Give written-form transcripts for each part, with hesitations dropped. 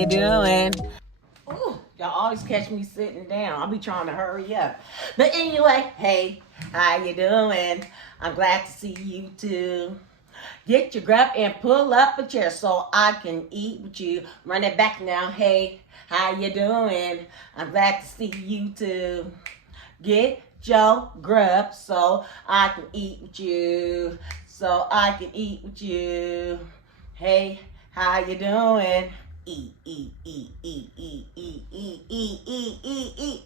you doing? Ooh, y'all always catch me sitting down. I'll be trying to hurry up. But anyway, hey, how you doing? I'm glad to see you too. Get your grub and pull up a chair so I can eat with you. Run it back now. Hey, how you doing? I'm glad to see you too. Get your grub so I can eat with you. So I can eat with you. Hey, how you doing? Eat, eat, eat, eat, eat, eat, eat, eat, eat, eat, eat.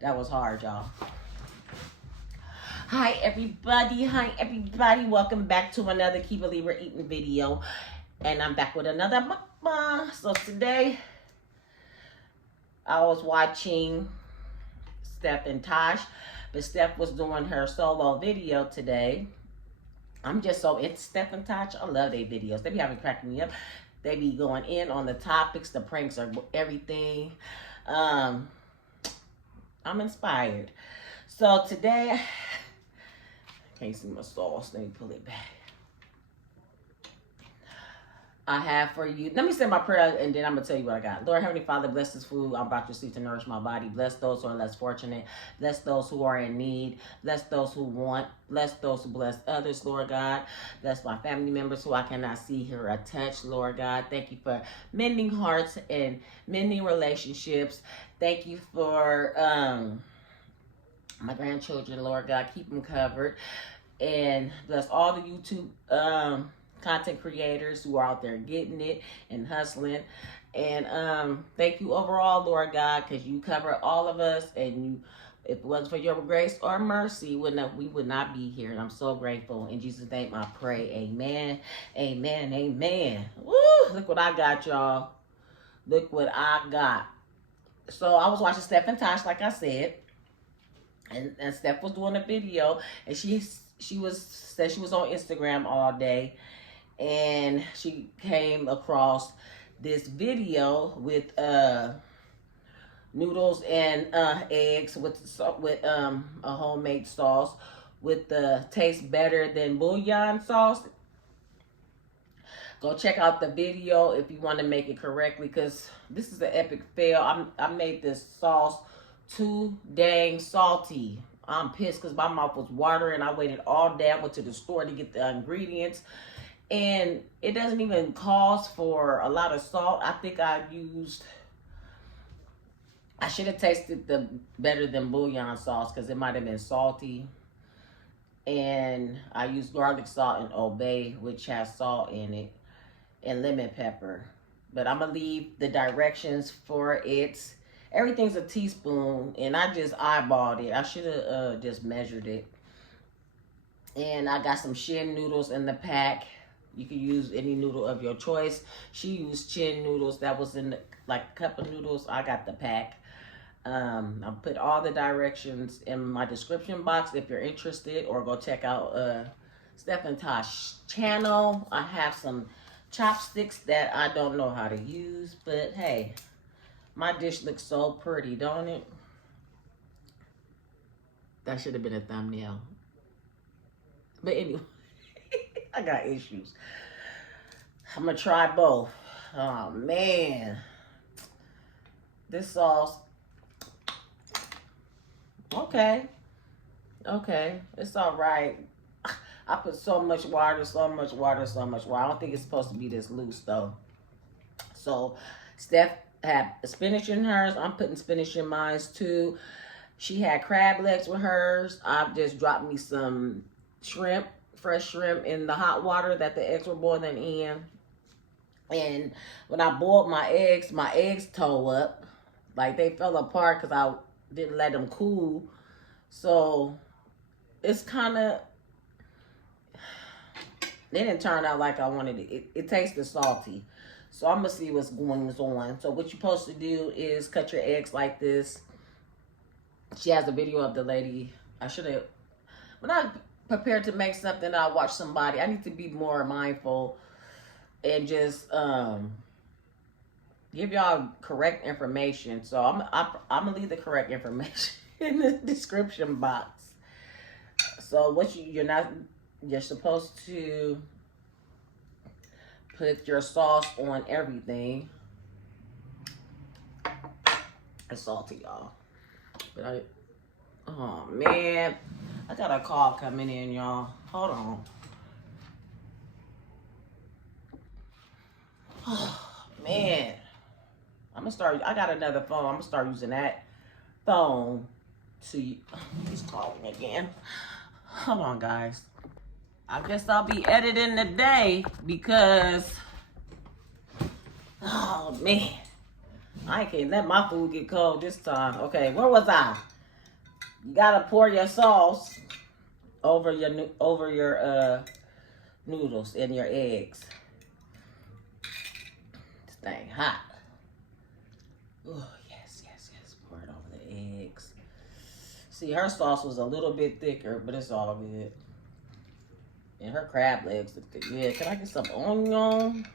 That was hard, y'all. Hi everybody, welcome back to another Keep a Libra Eating video. And I'm back with another mukbang. So today, I was watching Steph and Tosh, but Steph was doing her solo video today. I'm just so into Steph and Tosh. I love their videos. They be having cracking me up. They be going in on the topics, the pranks, or everything. I'm inspired. So today, I can't see my sauce. Let me pull it back. I have for you. Let me say my prayer and then I'm going to tell you what I got. Lord Heavenly Father, bless this food I'm about to receive to nourish my body. Bless those who are less fortunate. Bless those who are in need. Bless those who want. Bless those who bless others, Lord God. Bless my family members who I cannot see, hear, or touch, Lord God. Thank you for mending hearts and mending relationships. Thank you for my grandchildren, Lord God. Keep them covered. And bless all the YouTube content creators who are out there getting it and hustling. And thank you overall, Lord God, because you cover all of us. And you, if it wasn't for your grace or mercy, we would not be here. And I'm so grateful. In Jesus' name I pray. Amen. Amen. Amen. Woo! Look what I got, y'all. Look what I got. So I was watching Steph and Tosh, like I said. And Steph was doing a video. And she said she was on Instagram all day. And she came across this video with noodles and eggs with a homemade sauce with the taste better than bouillon sauce. Go check out the video if you want to make it correctly, because this is an epic fail. I made this sauce too dang salty. I'm pissed because my mouth was watering. I waited all day. I went to the store to get the ingredients. And it doesn't even cost for a lot of salt. I think I should have tasted the better than bouillon sauce because it might have been salty. And I used garlic salt and obey, which has salt in it, and lemon pepper. But I'm going to leave the directions for it. Everything's a teaspoon, and I just eyeballed it. I should have just measured it. And I got some shin noodles in the pack. You can use any noodle of your choice. She used chin noodles. That was in like a cup of noodles. I got the pack. I'll put all the directions in my description box if you're interested, or go check out Steph and Tosh's channel. I have some chopsticks that I don't know how to use, but hey, my dish looks so pretty, don't it? That should have been a thumbnail. But anyway. I got issues. I'm gonna try both. Oh man, this sauce. Okay, it's all right. I put so much water. I don't think it's supposed to be this loose though. So Steph had spinach in hers. I'm putting spinach in mine too. She had crab legs with hers. I've just dropped me some shrimp. Fresh shrimp in the hot water that the eggs were boiling in. And when I boiled my eggs toe up. Like they fell apart because I didn't let them cool. So it's kind of, they didn't turn out like I wanted it. It tasted salty. So I'm going to see what's going on. So what you're supposed to do is cut your eggs like this. She has a video of the lady. I should have, when I prepared to make something, I'll watch somebody. I need to be more mindful and just give y'all correct information. So I'm gonna leave the correct information in the description box. So what you're supposed to Put your sauce on everything. It's salty, y'all. But oh man, I got a call coming in, y'all. Hold on. Oh man, I got another phone. I'm gonna start using that phone to. He's calling again. Hold on, guys. I guess I'll be editing today because, oh man, I can't let my food get cold this time. Okay, where was I? You gotta pour your sauce over your noodles and your eggs. This thing hot. Oh yes. Pour it over the eggs. See, her sauce was a little bit thicker, but it's all good. And her crab legs look good. Yeah, can I get some onion?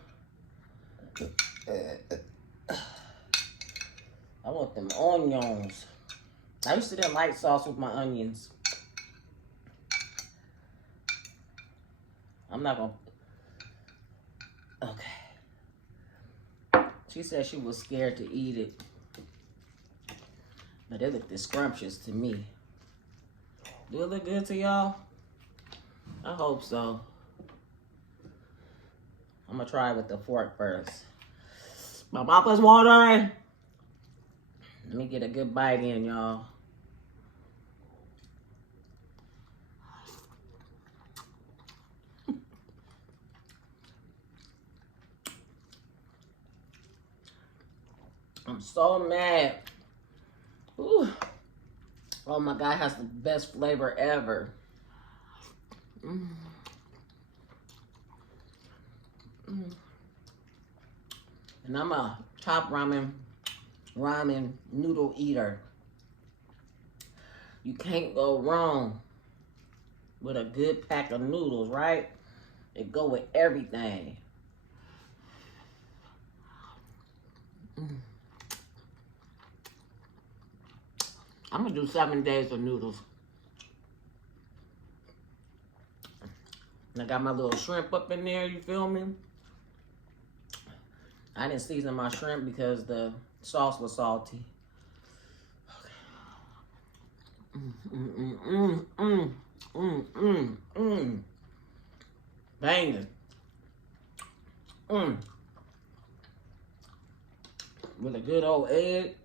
I want them onions. I used to didn't like sauce with my onions. I'm not gonna. Okay. She said she was scared to eat it. But it looked scrumptious to me. Do it look good to y'all? I hope so. I'm gonna try it with the fork first. My mouth is watering. Let me get a good bite in, y'all. I'm so mad. Ooh. Oh my God, it has the best flavor ever. Mm. Mm. And I'm a top ramen noodle eater. You can't go wrong with a good pack of noodles, right? It go with everything. Mm. I'm gonna do 7 days of noodles. And I got my little shrimp up in there, you feel me? I didn't season my shrimp because the sauce was salty. Banging. With a good old egg.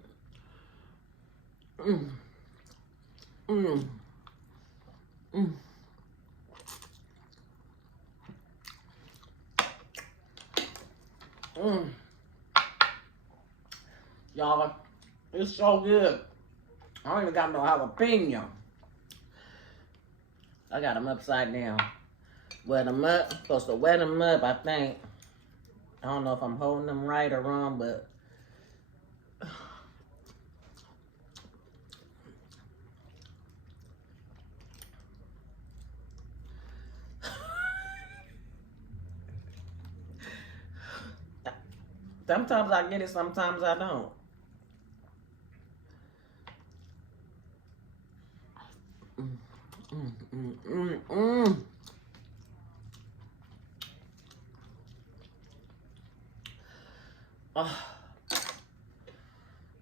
Y'all, it's so good. I don't even got no jalapeno. I got them upside down. Wet them up. Supposed to wet them up, I think. I don't know if I'm holding them right or wrong, but sometimes I get it, sometimes I don't.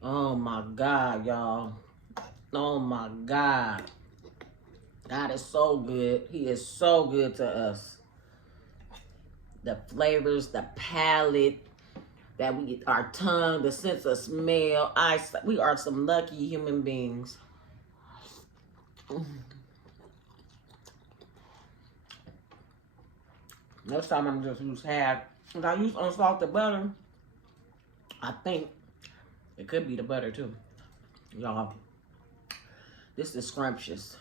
Oh my God, y'all. Oh my God. God is so good. He is so good to us. The flavors, the palate, that we get, our tongue, the sense of smell. We are some lucky human beings. Next time I'm just use half. If I use unsalted butter, I think it could be the butter too. Y'all, this is scrumptious.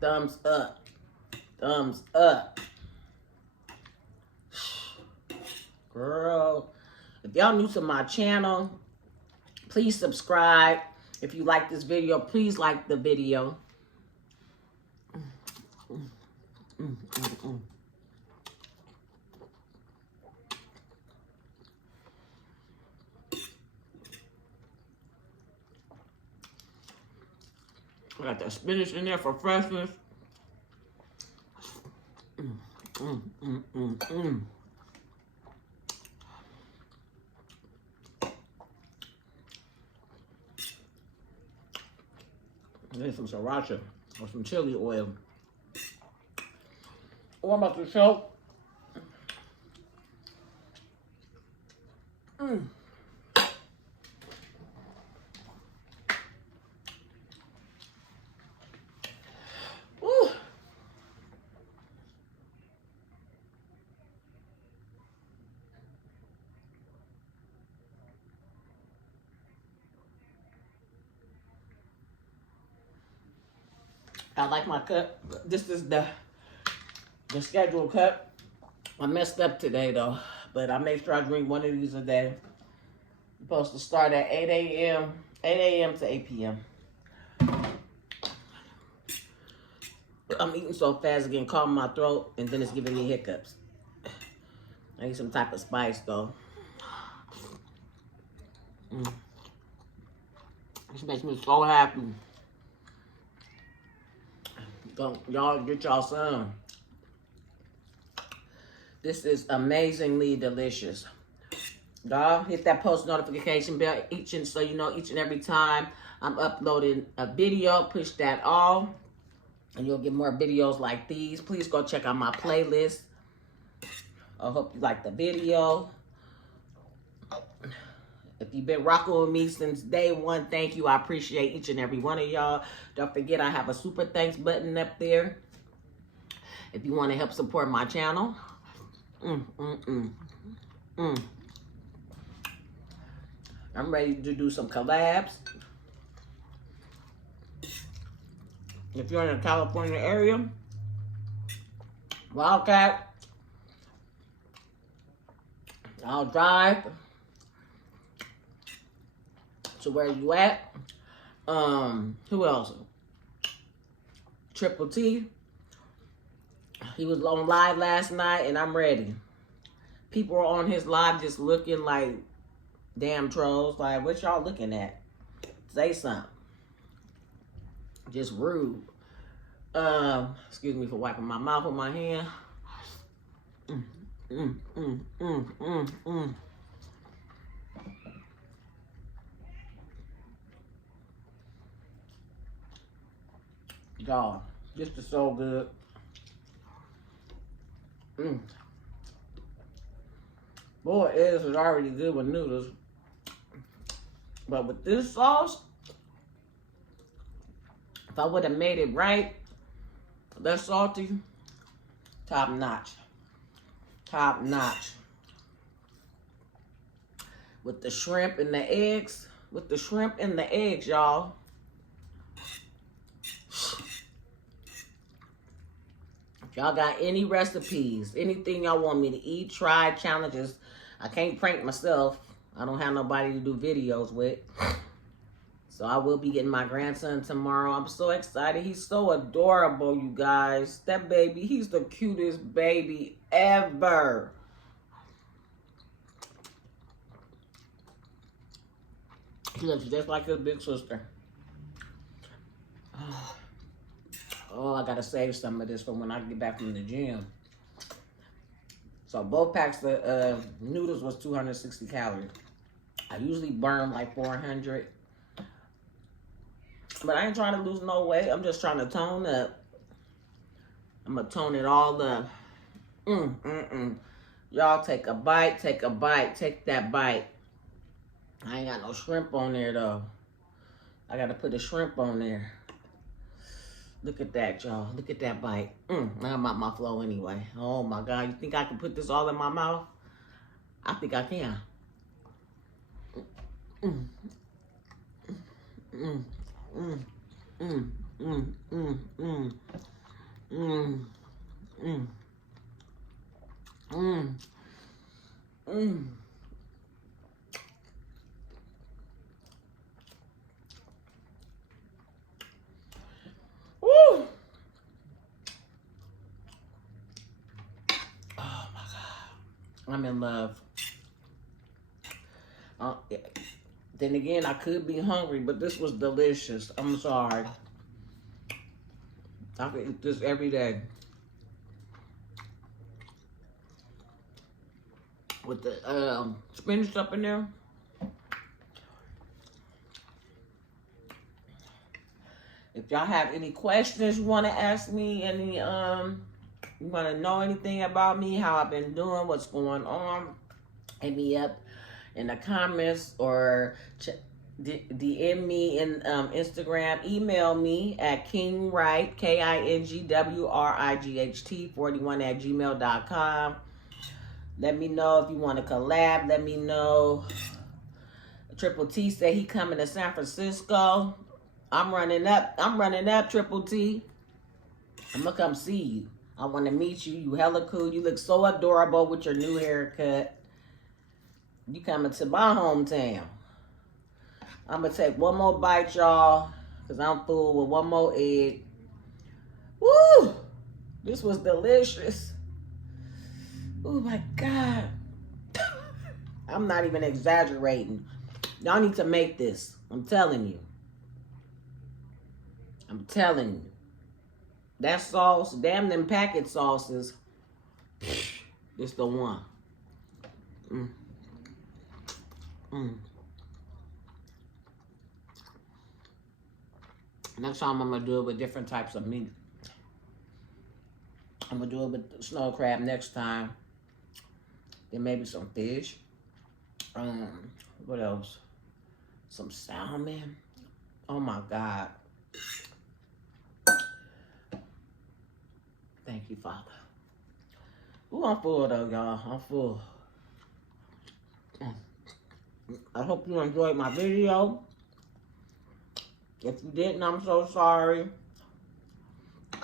Thumbs up. Thumbs up. Girl, if y'all new to my channel, please subscribe. If you like this video, please like the video. I got that spinach in there for freshness. Then some sriracha or some chili oil. What about the show? Mm. Woo. I like my cup. This is the scheduled cup. I messed up today though, but I make sure I drink one of these a day. I'm supposed to start at 8 a.m. 8 a.m. to 8 p.m. I'm eating so fast, it's getting caught in my throat, and then it's giving me hiccups. I need some type of spice though. This makes me so happy. Y'all get y'all some. This is amazingly delicious. Y'all hit that post notification bell so you know each and every time I'm uploading a video. Push that all, and you'll get more videos like these. Please go check out my playlist. I hope you like the video. If you've been rocking with me since day one, thank you. I appreciate each and every one of y'all. Don't forget I have a super thanks button up there if you want to help support my channel. I'm ready to do some collabs. If you're in the California area, Wildcat, I'll drive to where you at. Who else? Triple T. He was on live last night, and I'm ready. People are on his live just looking like damn trolls. Like, what y'all looking at? Say something. Just rude. Excuse me for wiping my mouth with my hand. Y'all, this is so good. Boy, eggs is already good with noodles. But with this sauce, if I would have made it right, less salty, top notch. Top notch. With the shrimp and the eggs. With the shrimp and the eggs, y'all. If y'all got any recipes, anything y'all want me to eat, try, challenges, I can't prank myself. I don't have nobody to do videos with. So I will be getting my grandson tomorrow. I'm so excited. He's so adorable, you guys. That baby, he's the cutest baby ever. He looks just like his big sister. Oh, I gotta save some of this for when I get back from the gym. So both packs of noodles was 260 calories. I usually burn like 400. But I ain't trying to lose no weight. I'm just trying to tone up. I'm gonna tone it all up. Y'all take a bite, take a bite, take that bite. I ain't got no shrimp on there though. I gotta put a shrimp on there. Look at that, y'all. Look at that bite. I'm out my flow anyway. Oh my God. You think I can put this all in my mouth? I think I can. Woo! Oh my God. I'm in love. Then again, I could be hungry, but this was delicious. I'm sorry. I could eat this every day. With the spinach up in there. If y'all have any questions you want to ask me, any you want to know anything about me, how I've been doing, what's going on, hit me up in the comments or DM me in Instagram, email me at kingwright, KINGWRIGHT 41 at gmail.com. Let me know if you want to collab. Let me know. Triple T said he coming to San Francisco. I'm running up, Triple T. I'm gonna come see you. I want to meet you. You hella cool. You look so adorable with your new haircut. You coming to my hometown. I'm gonna take one more bite, y'all, because I'm full with one more egg. Woo! This was delicious. Oh my God. I'm not even exaggerating. Y'all need to make this. I'm telling you. I'm telling you. That sauce, damn them packet sauces, it's the one. Next time I'm gonna do it with different types of meat. I'm gonna do it with snow crab next time. Then maybe some fish. What else? Some salmon. Oh my God. Thank you, Father. Ooh, I'm full though, y'all. I'm full. I hope you enjoyed my video. If you didn't, I'm so sorry. I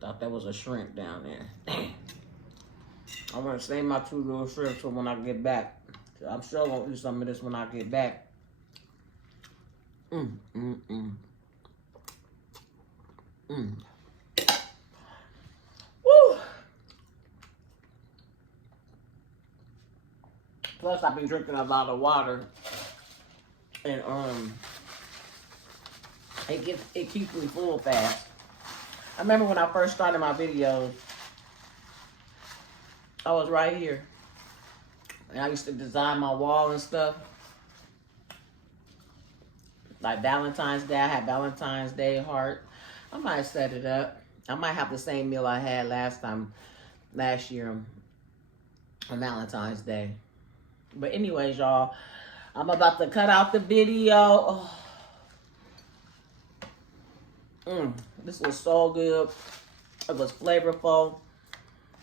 thought that was a shrimp down there. Dang. I'm gonna save my 2 little shrimps for when I get back. I'm sure gonna eat some of this when I get back. Woo! Plus, I've been drinking a lot of water, and it keeps me full fast. I remember when I first started my videos, I was right here, and I used to design my wall and stuff. Like Valentine's Day, I had Valentine's Day heart. I might set it up. I might have the same meal I had last year on Valentine's Day. But anyways, y'all, I'm about to cut out the video. This was so good. It was flavorful.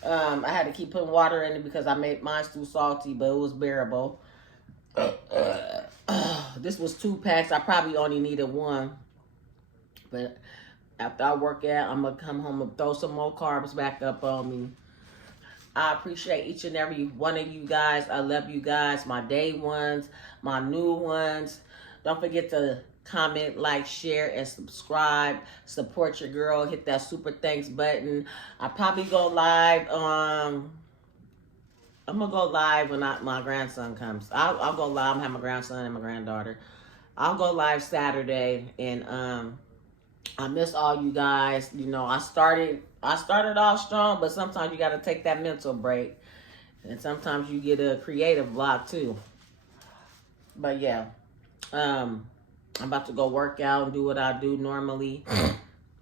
I had to keep putting water in it because I made mine too salty, but it was bearable. This was 2 packs. I probably only needed 1. But after I work out, I'm going to come home and throw some more carbs back up on me. I appreciate each and every one of you guys. I love you guys. My day ones, my new ones. Don't forget to comment, like, share, and subscribe. Support your girl. Hit that super thanks button. I'll probably go live. I'm going to go live when my grandson comes. I'll go live. I'm having my grandson and my granddaughter. I'll go live Saturday. And I miss all you guys. You know, I started off strong, but sometimes you got to take that mental break. And sometimes you get a creative block too. But yeah, I'm about to go work out and do what I do normally.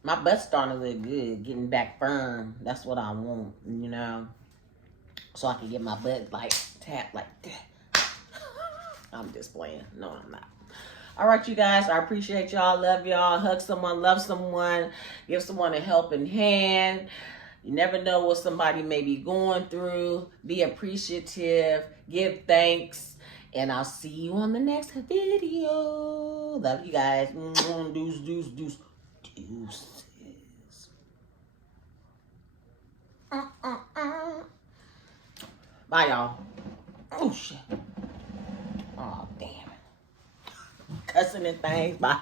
My butt's starting to look good, getting back firm. That's what I want, you know. So I can get my butt like tapped like that. I'm just playing. No, I'm not. All right, you guys. I appreciate y'all. Love y'all. Hug someone. Love someone. Give someone a helping hand. You never know what somebody may be going through. Be appreciative. Give thanks. And I'll see you on the next video. Love you guys. Deuces. Bye, y'all. Oh, shit. Oh, damn. Cussing and things. Bye.